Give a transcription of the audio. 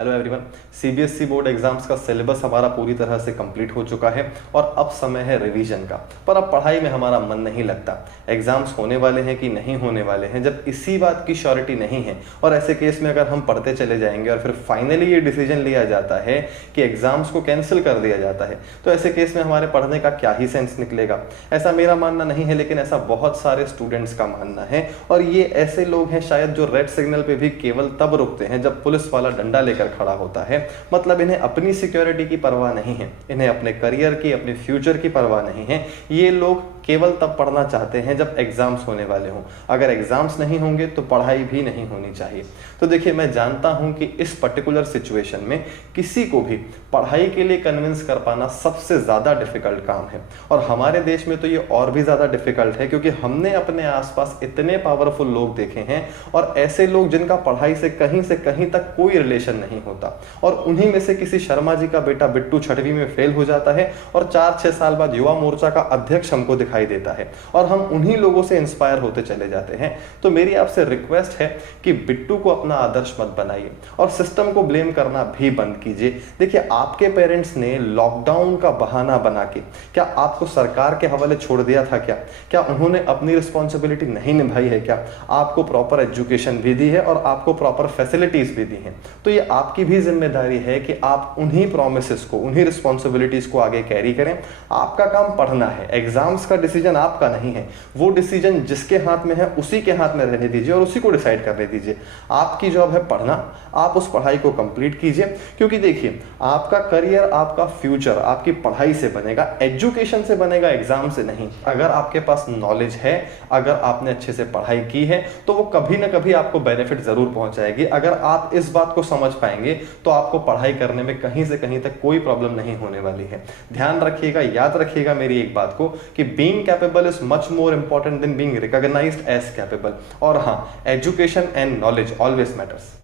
Hello everyone. CBSE board exams का syllabus हमारा पूरी तरह से कंप्लीट हो चुका है और अब समय है रिवीजन का। पर अब पढ़ाई में हमारा मन नहीं लगता। एग्जाम्स होने वाले हैं कि नहीं होने वाले हैं, जब इसी बात की श्योरिटी नहीं है और ऐसे केस में अगर हम पढ़ते चले जाएंगे और फिर फाइनली ये डिसीजन लिया जाता है कि एग्जाम्स को कैंसिल कर दिया जाता है, तो ऐसे केस में हमारे पढ़ने का क्या ही सेंस निकलेगा। ऐसा मेरा मानना नहीं है, लेकिन ऐसा बहुत सारे स्टूडेंट्स का मानना है। और ये ऐसे लोग हैं शायद जो रेड सिग्नल पे भी केवल तब रुकते हैं जब पुलिस वाला डंडा लेकर खड़ा होता है। मतलब इन्हें अपनी सिक्योरिटी की परवाह नहीं है, इन्हें अपने करियर की, अपने फ्यूचर की परवाह नहीं है। ये लोग केवल तब पढ़ना चाहते हैं जब एग्जाम्स होने वाले हों। अगर एग्जाम्स नहीं होंगे तो पढ़ाई भी नहीं होनी चाहिए। तो देखिए, मैं जानता हूं कि इस पर्टिकुलर सिचुएशन में किसी को भी पढ़ाई के लिए कन्विंस कर पाना सबसे ज्यादा डिफिकल्ट काम है। और हमारे देश में तो ये और भी ज्यादा डिफिकल्ट है, क्योंकि हमने अपने आसपास इतने पावरफुल लोग देखे हैं और ऐसे लोग जिनका पढ़ाई से कहीं तक कोई रिलेशन नहीं होता, और उन्हीं में से किसी शर्मा जी का बेटा बिट्टू 6वीं में फेल हो जाता है और 4-6 साल बाद युवा मोर्चा का अध्यक्ष हमको दिखाई देता है और हम उन्हीं लोगों से इंस्पायर होते चले जाते हैं। तो मेरी आपसे रिक्वेस्ट है कि बिट्टू को अपना आदर्श मत बनाइए और सिस्टम को ब्लेम करना भी बंद कीजिए। देखिए, आपके पेरेंट्स ने लॉकडाउन का बहाना बना के क्या आपको सरकार के हवाले छोड़ दिया था? क्या उन्होंने अपनी रिस्पॉन्सिबिलिटी नहीं निभाई है? क्या आपको प्रॉपर एजुकेशन भी दी है और आपको प्रॉपर फैसिलिटीज भी दी हैं? तो ये आपकी भी जिम्मेदारी है कि आप उन्हीं प्रोमिसेस को, उन्हीं रिस्पॉन्सिबिलिटीज को आगे कैरी करें। आपका काम पढ़ना है, एग्जाम्स का डिसीजन आपका नहीं है। वो डिसीजन जिसके हाथ में है उसी के हाथ में रहने दीजिए और उसी को डिसाइड करने दीजिए। आपकी जॉब है पढ़ना, आप उस पढ़ाई को कंप्लीट कीजिए। क्योंकि देखिए, आपका करियर, आपका फ्यूचर आपकी पढ़ाई से बनेगा, एजुकेशन से बनेगा, एग्जाम से नहीं। अगर आपके पास नॉलेज है, अगर आपने अच्छे से पढ़ाई की है, तो वो कभी ना कभी आपको बेनिफिट जरूर पहुंचाएगी। अगर आप इस बात को समझ पाएंगे तो आपको पढ़ाई करने में कहीं से कहीं तक कोई प्रॉब्लम नहीं होने वाली है। ध्यान रखिएगा, याद रखिएगा मेरी एक बात को कि being capable is much more important than being recognised as capable. और हाँ, education and knowledge always matters.